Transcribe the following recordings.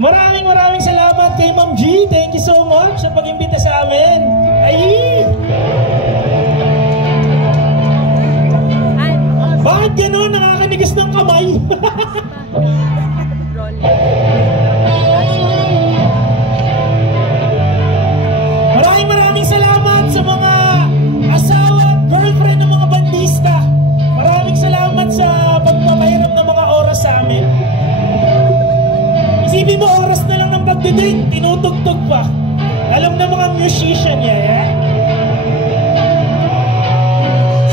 Maraming salamat kay Ma'am G. Thank you so much sa pag-imbita sa amin. Ay! Bakit gano'n? Nakakanigas ng kamay. Maraming salamat sa mga asawa at girlfriend ng mga bandista. Maraming salamat sa pagpapahiram ng mga oras sa amin. Isipin mo, oras na lang ng pagdidate, tinutugtog pa. Alam na mga musician yan, eh?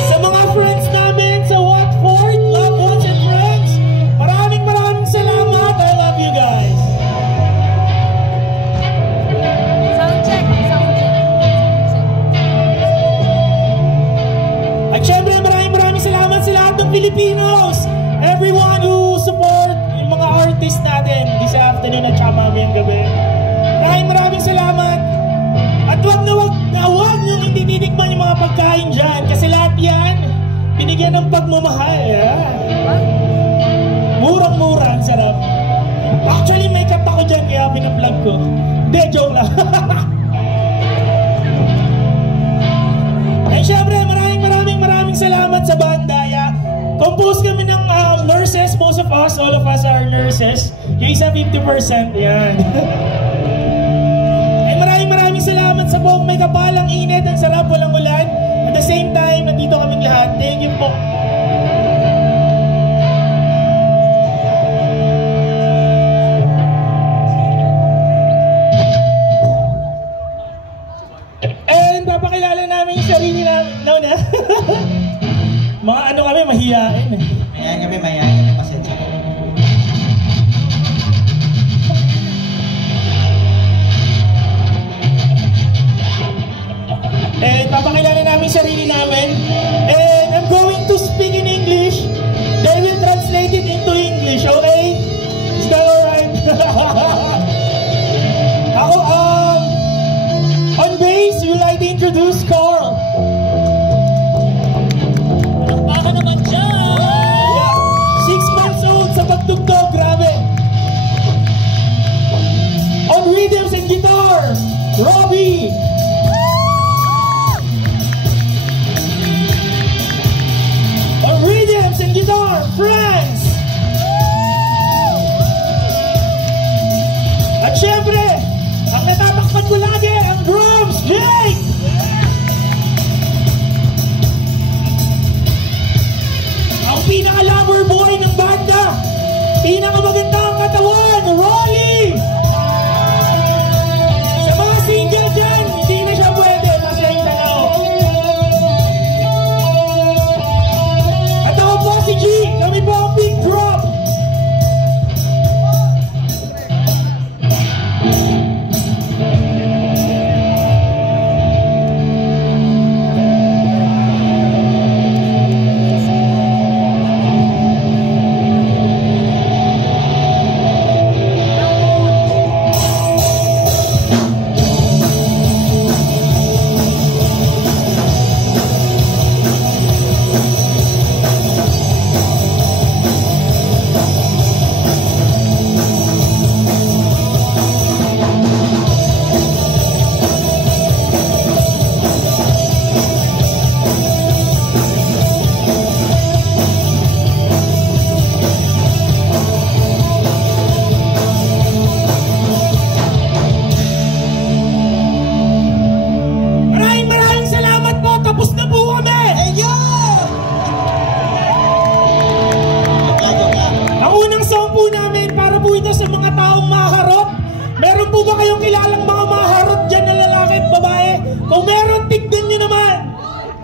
Sa mga friends namin sa Watford, loved ones and friends, maraming salamat. I love you guys. Sound check. At syempre, maraming salamat sa lahat ng Filipinos. Everyone who support yung mga artists natin this afternoon at saka mamayang gabi. Maraming salamat. At huwag yung hindi titikman yung mga pagkain dyan. Kasi lahat yan, binigyan ng pagmamahal. Murang-mura, ang sarap. Actually, makeup ako dyan kaya pinaplug ko. Hindi, joke lang. Ay, syempre, maraming salamat sa banda. Compose kami ng nurses, most of us, all of us are nurses. Yung isa 50%, yan. Ay, maraming salamat sa buong may kapalang init, ang sarap, walang ulan. At the same time, nandito kaming lahat. Thank you po. And papakilala namin yung sarili namin. No, na? Mga ano kami, mahihain eh. Mahihain kami, pasensya. And papakilala namin sarili namin. And I'm going to speak in English. They will translate it into English, okay? Is that alright? Ako, on bass, we would like to introduce Carl. Baka naman dyan! Yeah, 6 months old sa pagtugtog, grabe. On rhythms and guitar, Robbie. On rhythms and guitar, Franz. At syempre, ang natatakpan ko lagi, ang drums, Jake. Ang pinaka-lover boy ng banda, pinaka-magandang katawan, Rolly! Sa mga single dyan, hindi na siya pwede, pasensya na ako. At ako po si G, kami po ang Big Drop.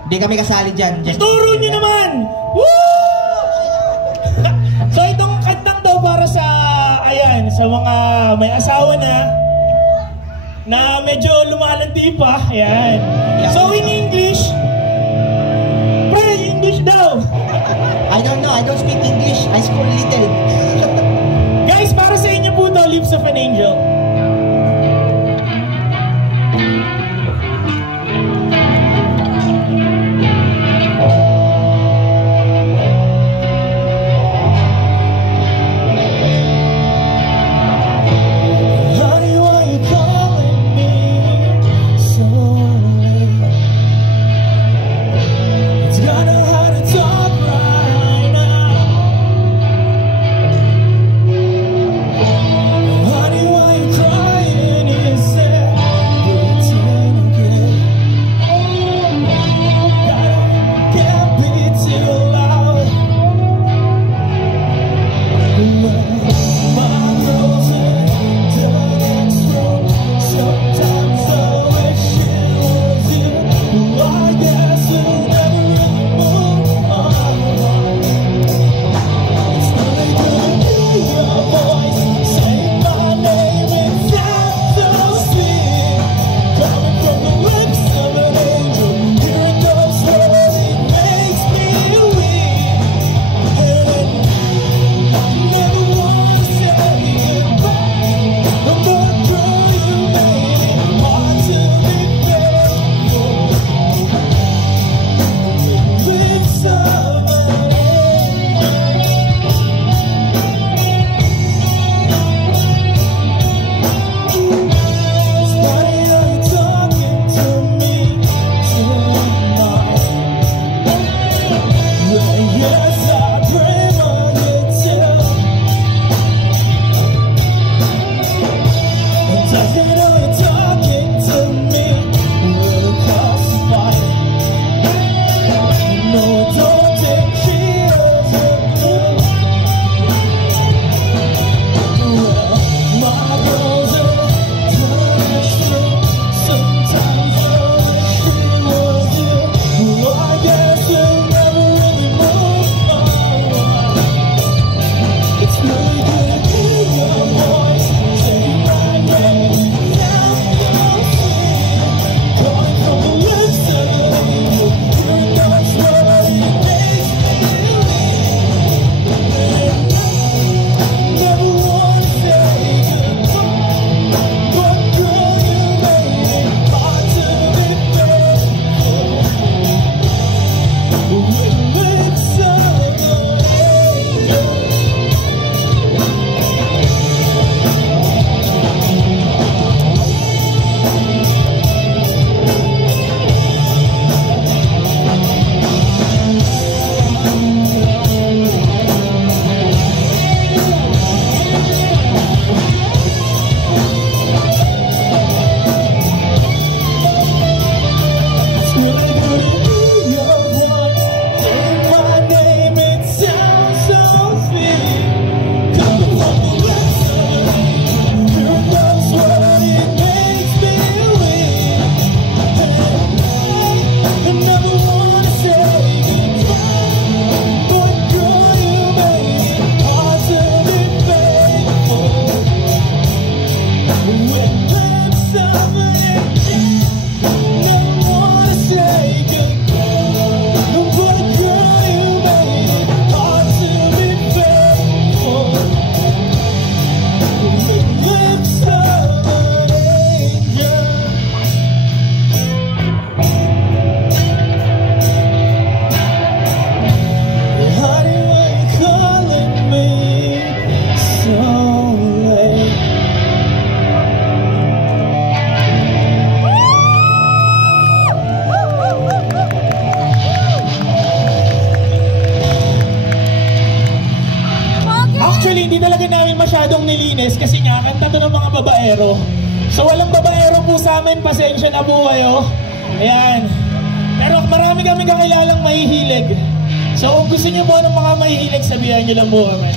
Hindi kami kasali dyan. Turo nyo naman! Woo! So itong kantang daw para sa, ayan, sa mga may asawa na medyo lumalandi pa, ayan. So in English, pray English daw. I don't know, I don't speak English. I school little. Guys, para sa inyo po ito, Lips of an Angel. Hindi talaga namin masyadong nilinis kasi nga kanta to ng mga babaero. So walang babaero po sa amin, pasensya na po kayo. Ayan. Pero marami kami kakilalang mahihilig. So kung gusto niyo po ng mga mahihilig, sabihan niyo lang po kami.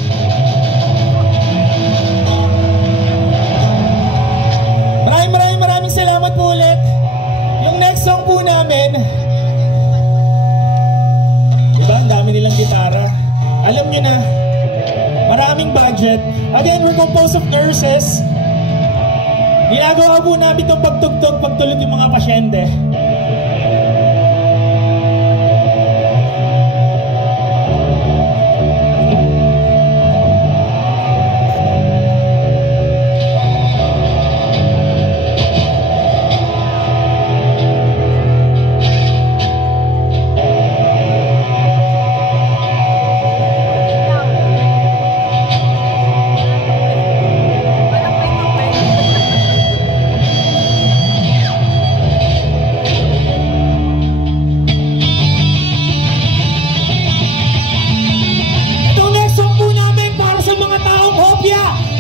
Maraming salamat po ulit. Yung next song po namin, diba ang dami nilang gitara. Alam niyo na, maraming budget. Again, we're composed of nurses. Ginagawa po namin itong pagtugtog, pagtulog yung mga pasyente.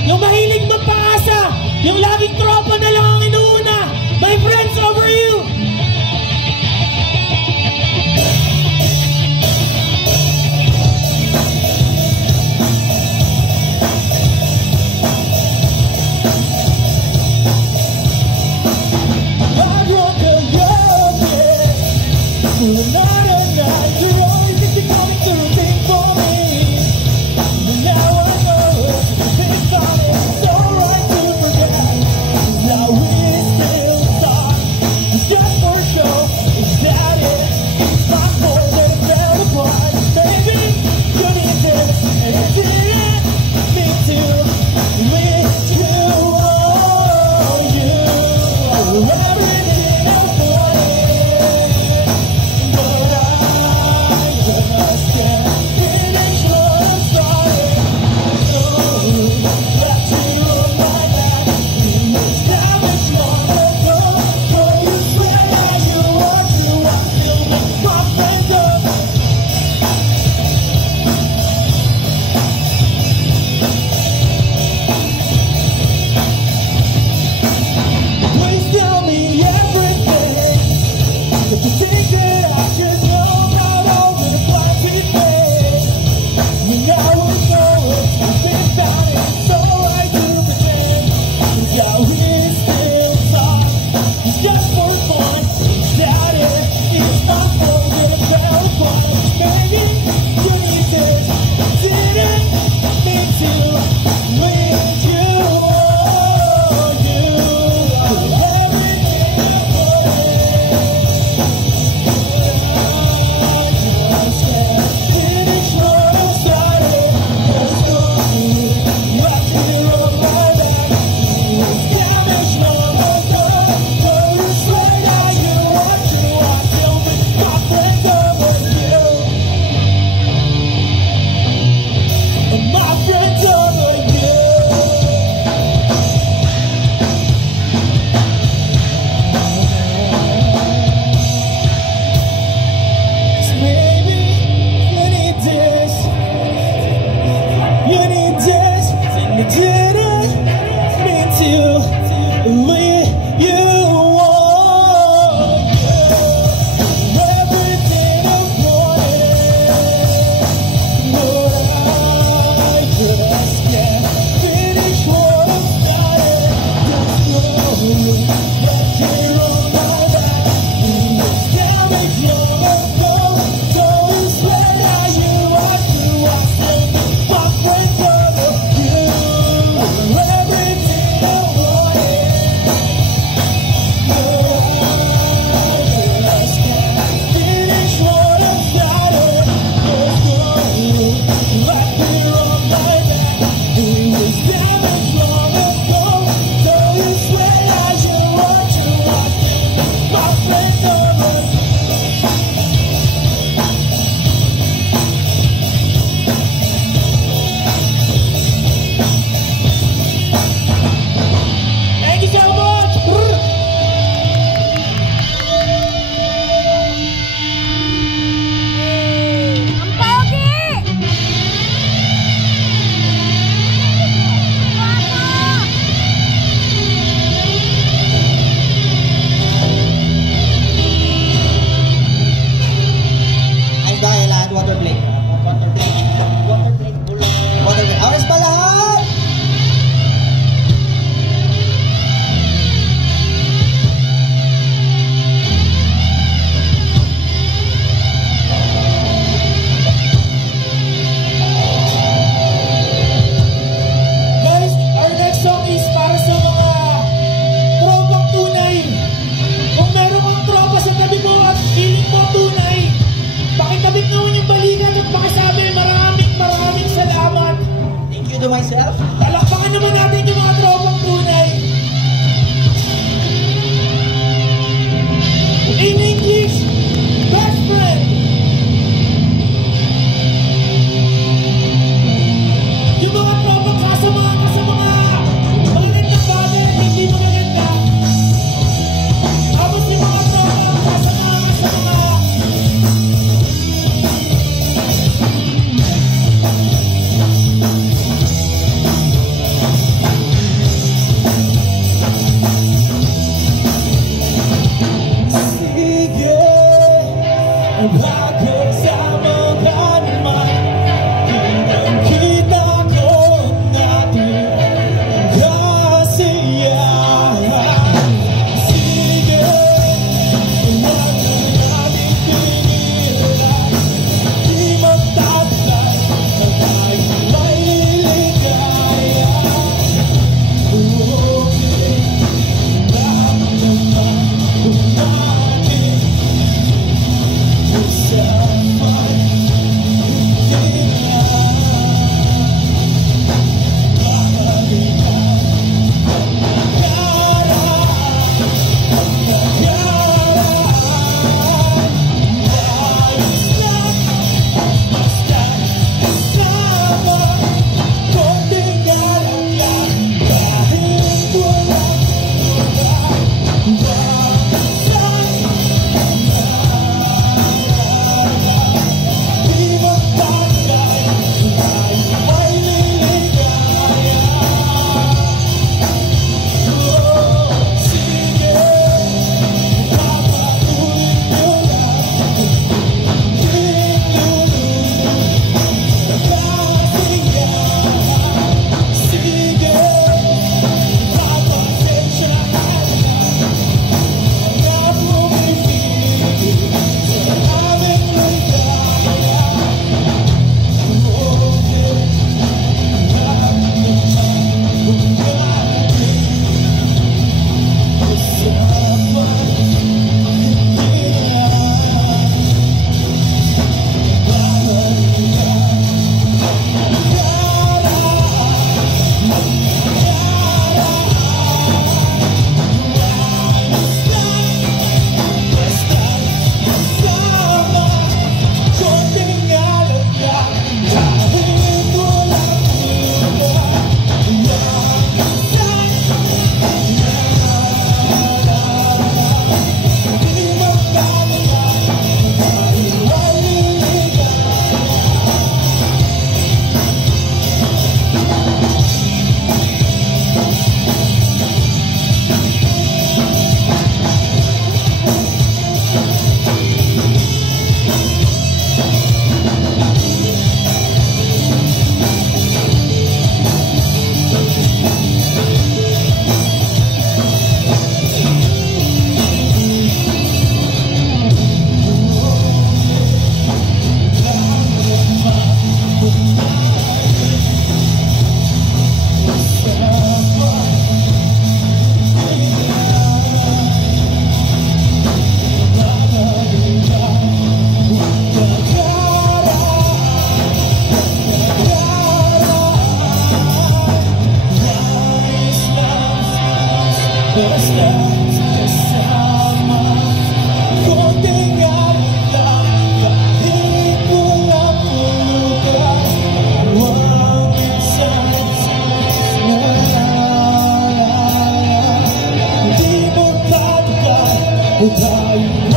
Yung mahilig magpaasa, yung laging tropa na lang ang inuuna. My friends, over you! I broke a love, yeah. For another night, you're always thinking coming to a thing for me. But now I know it's alright to forget. Now we still talk. It's just for show. Is that it? It's my fault that it fell apart. Baby, you need this, and it didn't mean to with you. Oh, you everything I wanted, but I just can't finish what I started. Thank you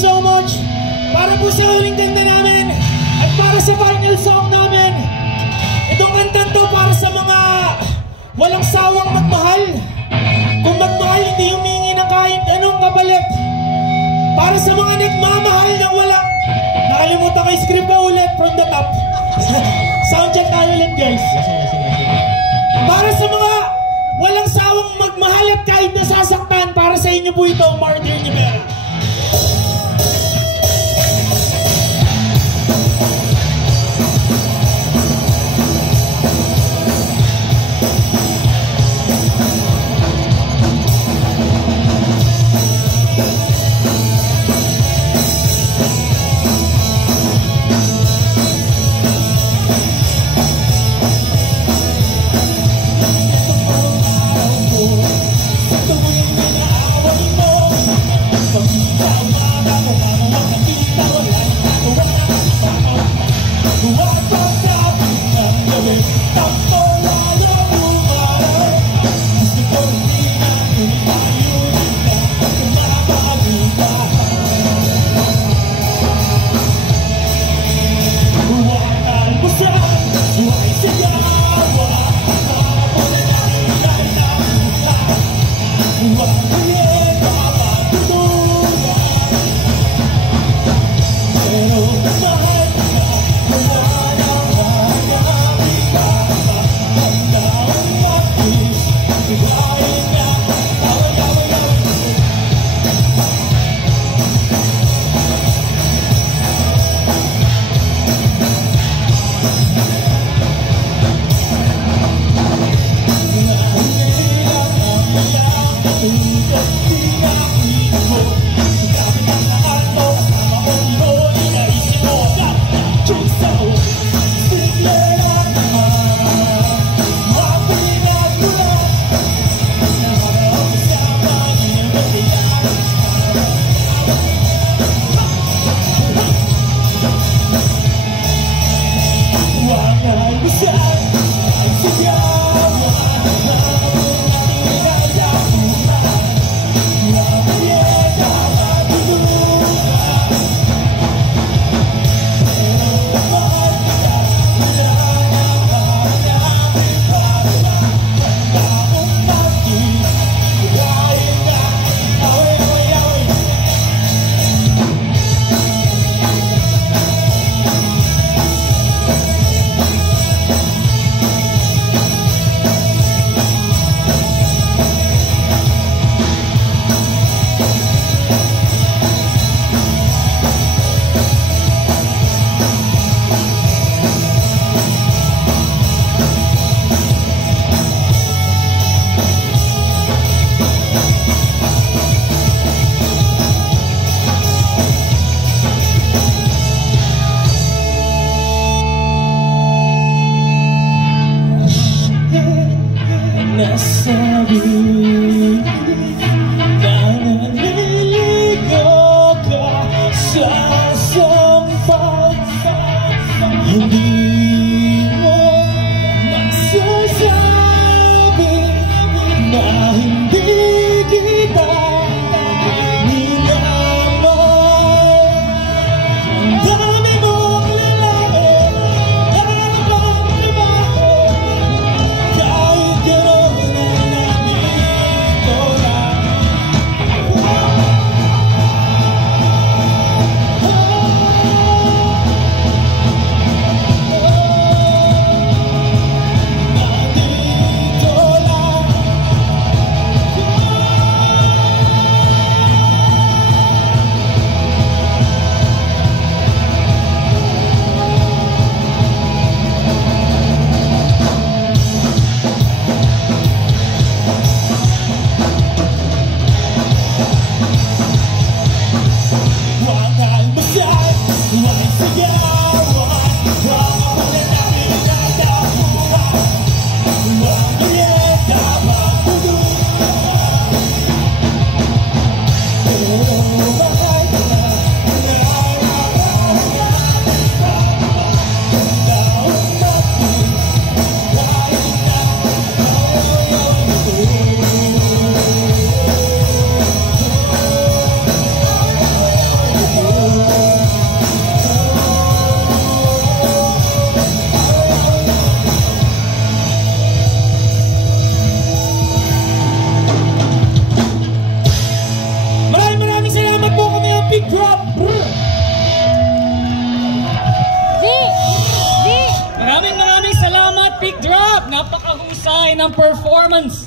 so much. Para po sa huling kanta namin at para sa final song namin. Itong kanta to para sa mga walang sawang magmahal. Kung magmahal, hindi humingi ng kahit anong kapalit. Para sa mga nagmamahal na wala. Nakalimutan ko yung script pa ulit from the top. Soundcheck tayo ulit, guys. Para sa mga walang sawang magmahal at kahit nasasaktan, para sa inyo po ito, Martyr Rivera. napakahusay ng performance